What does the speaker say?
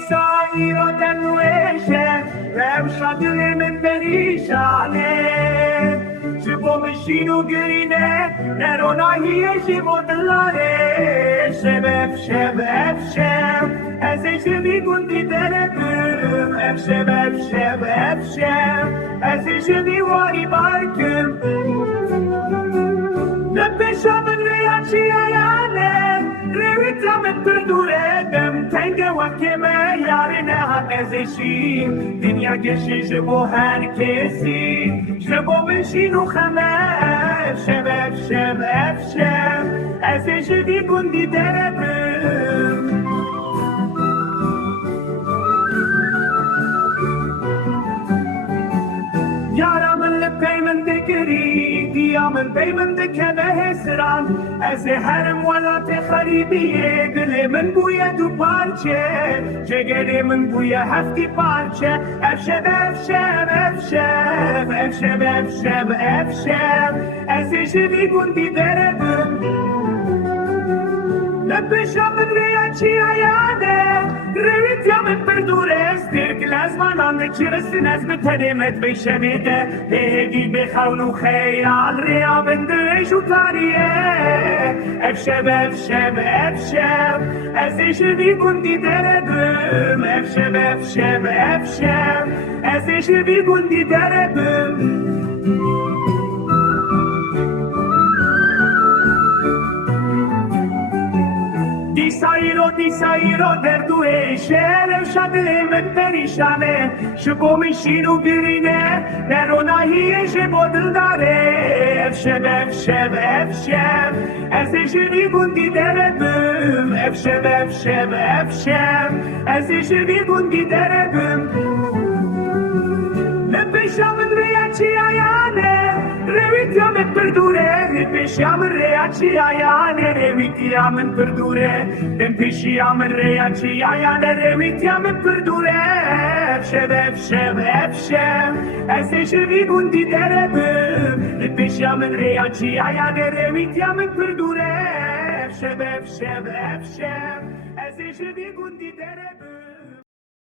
Dîsa îro derwêşe Rewşa dilê min perîşanê Ji bo mişîn û girîne ne ronahî êşîm û dildarê Şev ev şev ev şev Ez ê ji vî gundî derê bim Ev şev ev şev ev şev Ez ê ji vî warî barkim Ne pêşa min rêya çiyayanê Rêwîtiya min perdûrê Dem tenge wekê me Yarê nehat ez êşîm Dinya geçî ji bo herkesî Ji bo mişîn û xeme Ev şev ev şev ev şev Ez ê ji vî gundî derê bim Yara min li pey min digirî Diya min pey min dikeve hêsiran Ez ê herim welatê xerîbiyê Dilê min bûye du parçe Jigerê min bûye heftî parçe Ev şev ev şev ev şev Ev şev ev şev ev şev Ez ê ji vî gundî derê bim Ne pêşa min rêya çiyayanê Rêwîtiya min perdûrê Stêrk lezmanan dikirisin Ez bi tenê me dibê şevê de Hêdî bê xewn û xeyal Rêya min dirêj û tariyê Ev şev ev şev ev şev Ez ê ji vî gundî derê bim Ev şev ev şev ev şev Ez ê ji vî gundî derê bim Dîsa îro derwêşe Rewşa dilê min perîşanê Ji bo mişîn û girîne ne ronahî ji bo dildarê Ev şev ev şev ev şev Ez ê ji vî gundî derê bim Ev şev ev şev ev şev Ez ê ji vî gundî derê bim Ne pêşa min rêya çiyayanê Rêwîtiya min perdûrê Ne pêşiya min rêya çiyayanê Rêwîtiya min perdûrê Dem pêşiya min rêya çiyayanê Rêwîtiya min perdûrê Ev şev ev şev ev şev Ez ê ji vî gundî derê bim Ne pêşiya min rêya çiyayanê Rêwîtiya min perdûrê Ev şev ev şev ev şev Ez ê ji vî gundî derê bim